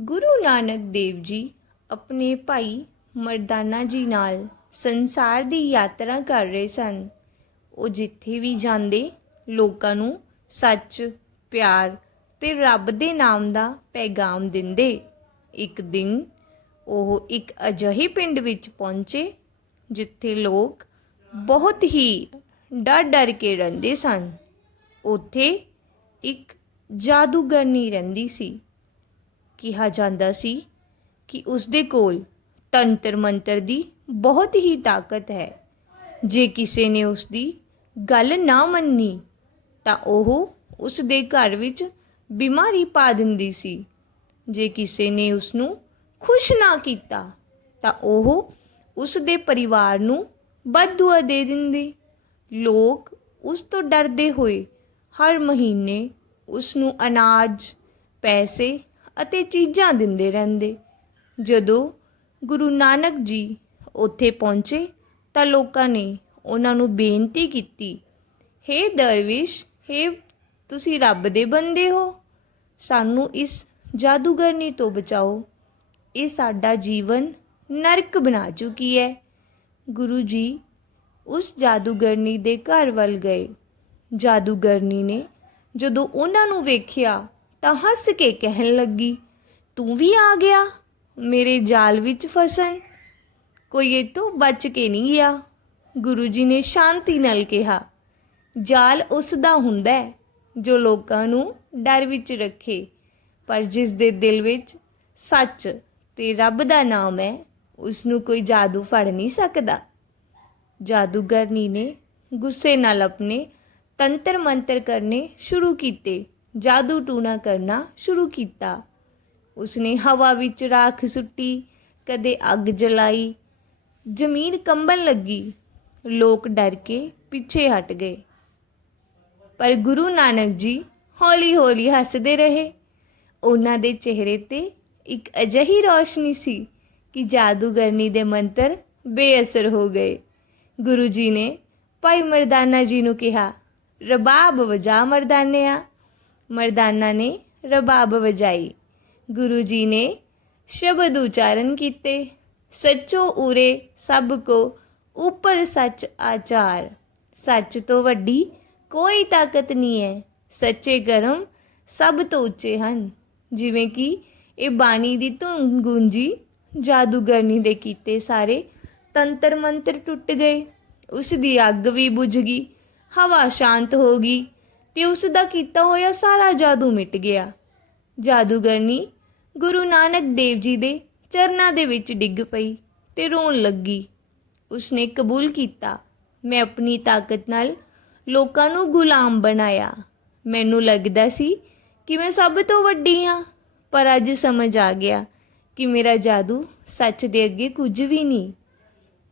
ਗੁਰੂ ਨਾਨਕ ਦੇਵ ਜੀ ਆਪਣੇ ਭਾਈ ਮਰਦਾਨਾ ਜੀ ਨਾਲ ਸੰਸਾਰ ਦੀ ਯਾਤਰਾ ਕਰ ਰਹੇ ਸਨ। ਉਹ ਜਿੱਥੇ ਵੀ ਜਾਂਦੇ, ਲੋਕਾਂ ਨੂੰ ਸੱਚ, ਪਿਆਰ ਤੇ ਰੱਬ ਦੇ ਨਾਮ ਦਾ ਪੈਗਾਮ ਦਿੰਦੇ। ਇੱਕ ਦਿਨ ਉਹ ਇੱਕ ਅਜਿਹੇ ਪਿੰਡ ਵਿੱਚ ਪਹੁੰਚੇ ਜਿੱਥੇ ਲੋਕ ਬਹੁਤ ਹੀ ਡਰ ਡਰ ਕੇ ਰਹਿੰਦੇ ਸਨ। ਉੱਥੇ ਇੱਕ ਜਾਦੂਗਰਨੀ ਰਹਿੰਦੀ ਸੀ। ਕਿਹਾ ਜਾਂਦਾ ਸੀ ਕਿ ਉਸ ਦੇ ਕੋਲ ਤੰਤਰ ਮੰਤਰ ਦੀ ਬਹੁਤ ਹੀ ਤਾਕਤ ਹੈ। ਜੇ ਕਿਸੇ ਨੇ ਉਸ ਦੀ ਗੱਲ ਨਾ ਮੰਨੀ, ਤਾਂ ਉਹ ਉਸ ਦੇ ਘਰ ਵਿੱਚ ਬਿਮਾਰੀ ਪਾ ਦਿੰਦੀ ਸੀ। ਜੇ ਕਿਸੇ ਨੇ ਉਸ ਨੂੰ ਖੁਸ਼ ਨਾ ਕੀਤਾ, ਤਾਂ ਉਹ ਉਸ ਦੇ ਪਰਿਵਾਰ ਨੂੰ ਬਦਦੁਆ ਦੇ ਦਿੰਦੀ। ਲੋਕ ਉਸ ਤੋਂ ਡਰਦੇ ਹੋਏ ਹਰ ਮਹੀਨੇ ਉਸ ਨੂੰ ਅਨਾਜ, ਪੈਸੇ ਅਤੇ ਚੀਜ਼ਾਂ ਦਿੰਦੇ ਰਹਿੰਦੇ। ਜਦੋਂ ਗੁਰੂ ਨਾਨਕ ਜੀ ਉੱਥੇ ਪਹੁੰਚੇ ਤਾਂ ਲੋਕਾਂ ਨੇ ਉਹਨਾਂ ਨੂੰ ਬੇਨਤੀ ਕੀਤੀ, ਹੇ ਦਰਵਿਸ਼, ਹੇ, ਤੁਸੀਂ ਰੱਬ ਦੇ ਬੰਦੇ ਹੋ। ਸਾਨੂੰ ਇਸ ਜਾਦੂਗਰਨੀ ਤੋਂ ਬਚਾਓ। ਇਹ ਸਾਡਾ ਜੀਵਨ ਨਰਕ ਬਣਾ ਚੁੱਕੀ ਹੈ। ਗੁਰੂ ਜੀ ਉਸ ਜਾਦੂਗਰਨੀ ਦੇ ਘਰ ਵੱਲ ਗਏ। ਜਾਦੂਗਰਨੀ ਨੇ ਜਦੋਂ ਉਹਨਾਂ ਨੂੰ ਵੇਖਿਆ ਤਾਂ ਹੱਸ ਕੇ ਕਹਿਣ ਲੱਗੀ, ਤੂੰ ਵੀ ਆ ਗਿਆ, ਮੇਰੇ ਜਾਲ ਵਿੱਚ ਫਸਣ। ਕੋਈ ਇਹ ਤੋਂ ਬਚ ਕੇ ਨਹੀਂ ਗਿਆ, ਗੁਰੂ ਜੀ ਨੇ ਸ਼ਾਂਤੀ ਨਾਲ ਕਿਹਾ। ਜਾਲ ਉਸ ਦਾ ਹੁੰਦਾ ਹੈ, ਜੋ ਲੋਕਾਂ ਨੂੰ ਡਰ ਵਿੱਚ ਰੱਖੇ, ਪਰ ਜਿਸ ਦੇ ਦਿਲ ਵਿੱਚ ਸੱਚ ਤੇ ਰੱਬ ਦਾ ਨਾਮ ਹੈ ਉਸ ਨੂੰ ਕੋਈ ਜਾਦੂ ਫੜ ਨਹੀਂ ਸਕਦਾ। ਜਾਦੂਗਰਨੀ ਨੇ ਗੁੱਸੇ ਨਾਲ ਆਪਣੇ ਤੰਤਰ ਮੰਤਰ ਕਰਨੇ ਸ਼ੁਰੂ ਕੀਤੇ। ਜਾਦੂ ਟੂਣਾ ਕਰਨਾ ਸ਼ੁਰੂ ਕੀਤਾ। ਉਸਨੇ ਹਵਾ ਵਿੱਚ ਰਾਖ ਸੁੱਟੀ, ਕਦੇ ਅੱਗ ਜਲਾਈ, ਜ਼ਮੀਨ ਕੰਬਣ ਲੱਗੀ। ਲੋਕ ਡਰ ਕੇ ਪਿੱਛੇ ਹਟ ਗਏ। ਪਰ ਗੁਰੂ ਨਾਨਕ ਜੀ ਹੌਲੀ-ਹੌਲੀ ਹੱਸਦੇ ਰਹੇ। ਉਹਨਾਂ ਦੇ ਚਿਹਰੇ ਤੇ ਇੱਕ ਅਜਿਹੀ ਰੌਸ਼ਨੀ ਸੀ ਕਿ ਜਾਦੂਗਰਨੀ ਦੇ ਮੰਤਰ ਬੇਅਸਰ ਹੋ ਗਏ। ਗੁਰੂ ਜੀ ਨੇ ਭਾਈ ਮਰਦਾਨਾ ਜੀ ਨੂੰ ਕਿਹਾ, ਰਬਾਬ ਵਜਾ ਮਰਦਾਨਿਆ। ਮਰਦਾਨਾ ਨੇ ਰਬਾਬ ਵਜਾਈ। ਗੁਰੂ ਜੀ ਨੇ ਸ਼ਬਦ ਉਚਾਰਨ ਕੀਤੇ, ਸੱਚੋ ਉਰੇ ਸਭ ਕੋ ਉੱਪਰ ਸੱਚ ਆਚਾਰ। ਸੱਚ ਤੋਂ ਵੱਡੀ ਕੋਈ ਤਾਕਤ ਨਹੀਂ ਹੈ ਸੱਚੇ ਕਰਮ ਸਭ ਤੋਂ ਉੱਚੇ ਹਨ। ਜਿਵੇਂ ਕਿ ਇਹ ਬਾਣੀ ਦੀ ਧੁਨ ਗੂੰਜੀ ਜਾਦੂਗਰਨੀ ਦੇ ਕੀਤੇ ਸਾਰੇ ਤੰਤਰ ਮੰਤਰ ਟੁੱਟ ਗਏ, ਉਸ ਦੀ ਅੱਗ ਵੀ ਬੁਝ ਗਈ, ਹਵਾ ਸ਼ਾਂਤ ਹੋ ਗਈ ਤੇ ਉਸ ਦਾ ਕੀਤਾ ਹੋਇਆ ਸਾਰਾ ਜਾਦੂ ਮਿਟ ਗਿਆ। ਜਾਦੂਗਰਨੀ ਗੁਰੂ ਨਾਨਕ ਦੇਵ ਜੀ ਦੇ ਚਰਨਾਂ ਦੇ ਵਿੱਚ ਡਿੱਗ ਪਈ ਤੇ ਰੋਣ ਲੱਗੀ। ਉਸਨੇ ਕਬੂਲ ਕੀਤਾ, ਮੈਂ ਆਪਣੀ ਤਾਕਤ ਨਾਲ ਲੋਕਾਂ ਨੂੰ ਗੁਲਾਮ ਬਣਾਇਆ। ਮੈਨੂੰ ਲੱਗਦਾ ਸੀ ਕਿ ਮੈਂ ਸਭ ਤੋਂ ਵੱਡੀ ਹਾਂ, ਪਰ ਅੱਜ ਸਮਝ ਆ ਗਿਆ ਕਿ ਮੇਰਾ ਜਾਦੂ ਸੱਚ ਦੇ ਅੱਗੇ ਕੁਝ ਵੀ ਨਹੀਂ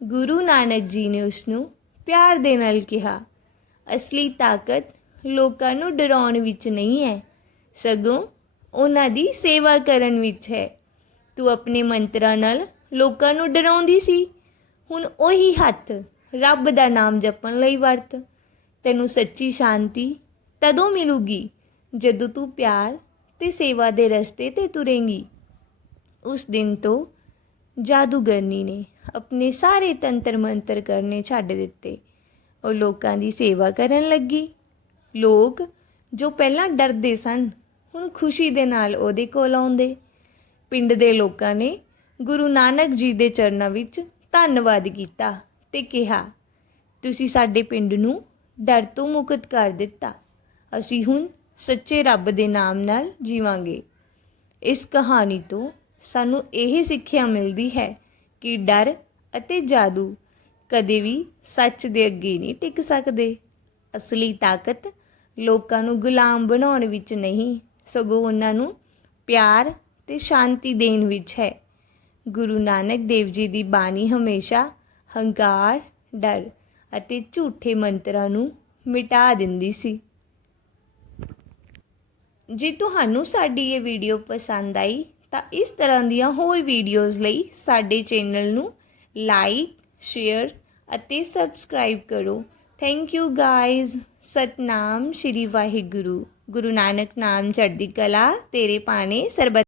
ਗੁਰੂ ਨਾਨਕ ਜੀ ਨੇ ਉਸ ਨੂੰ ਪਿਆਰ ਦੇ ਨਾਲ ਕਿਹਾ, ਅਸਲੀ ਤਾਕਤ ਲੋਕਾਂ ਨੂੰ ਡਰਾਉਣ ਵਿੱਚ ਨਹੀਂ ਹੈ। ਸਗੋਂ ਉਹਨਾਂ ਦੀ ਸੇਵਾ ਕਰਨ ਵਿੱਚ ਹੈ। ਤੂੰ ਆਪਣੇ ਮੰਤਰਾਂ ਨਾਲ ਲੋਕਾਂ ਨੂੰ ਡਰਾਉਂਦੀ ਸੀ। ਹੁਣ ਉਹੀ ਹੱਥ ਰੱਬ ਦਾ ਨਾਮ ਜਪਣ ਲਈ ਵਰਤ। ਤੈਨੂੰ ਸੱਚੀ ਸ਼ਾਂਤੀ ਤਦੋਂ ਮਿਲੂਗੀ ਜਦੋਂ ਤੂੰ ਪਿਆਰ ਤੇ ਸੇਵਾ ਦੇ ਰਸਤੇ ਤੇ ਤੁਰੇਂਗੀ। ਉਸ ਦਿਨ ਤੋਂ ਜਾਦੂਗਰਨੀ ਨੇ ਆਪਣੇ ਸਾਰੇ ਤੰਤਰ ਮੰਤਰ ਕਰਨੇ ਛੱਡ ਦਿੱਤੇ। ਉਹ ਲੋਕਾਂ ਦੀ ਸੇਵਾ ਕਰਨ ਲੱਗੀ। ਲੋਕ ਜੋ ਪਹਿਲਾਂ ਡਰਦੇ ਸਨ, ਹੁਣ ਖੁਸ਼ੀ ਦੇ ਨਾਲ ਉਹਦੇ ਕੋਲ ਆਉਂਦੇ। ਪਿੰਡ ਦੇ ਲੋਕਾਂ ਨੇ ਗੁਰੂ ਨਾਨਕ ਜੀ ਦੇ ਚਰਨਾਂ ਵਿੱਚ ਧੰਨਵਾਦ ਕੀਤਾ ਤੇ ਕਿਹਾ, ਤੁਸੀਂ ਸਾਡੇ ਪਿੰਡ ਨੂੰ ਡਰ ਤੋਂ ਮੁਕਤ ਕਰ ਦਿੱਤਾ। ਅਸੀਂ ਹੁਣ ਸੱਚੇ ਰੱਬ ਦੇ ਨਾਮ ਨਾਲ ਜੀਵਾਂਗੇ। ਇਸ ਕਹਾਣੀ ਤੋਂ ਸਾਨੂੰ ਇਹ ਸਿੱਖਿਆ ਮਿਲਦੀ ਹੈ ਕਿ ਡਰ ਅਤੇ ਜਾਦੂ ਕਦੇ ਵੀ ਸੱਚ ਦੇ ਅੱਗੇ ਨਹੀਂ ਟਿਕ ਸਕਦੇ। ਅਸਲੀ ਤਾਕਤ ਲੋਕਾਂ ਨੂੰ ਗੁਲਾਮ ਬਣਾਉਣ ਵਿੱਚ ਨਹੀਂ, ਸਗੋਂ ਉਹਨਾਂ ਨੂੰ ਪਿਆਰ ਤੇ ਸ਼ਾਂਤੀ ਦੇਣ ਵਿੱਚ ਹੈ। ਗੁਰੂ ਨਾਨਕ ਦੇਵ ਜੀ ਦੀ ਬਾਣੀ ਹਮੇਸ਼ਾ ਹੰਕਾਰ, ਡਰ ਅਤੇ ਝੂਠੇ ਮੰਤਰਾਂ ਨੂੰ ਮਿਟਾ ਦਿੰਦੀ ਸੀ। ਜੇ ਤੁਹਾਨੂੰ ਸਾਡੀ ਇਹ ਵੀਡੀਓ ਪਸੰਦ ਆਈ, ਤਾਂ ਇਸ ਤਰ੍ਹਾਂ ਦੀਆਂ ਹੋਰ ਵੀਡੀਓਜ਼ ਲਈ ਸਾਡੇ ਚੈਨਲ ਨੂੰ ਲਾਈਕ, ਸ਼ੇਅਰ ਅਤੇ ਸਬਸਕ੍ਰਾਈਬ ਕਰੋ thank you guys Satnam Shri Waheguru Guru Nanak ਨਾਮ ਚੜ੍ਹਦੀ ਕਲਾ ਤੇਰੇ ਪਾਣੇ ਸਰਬਤ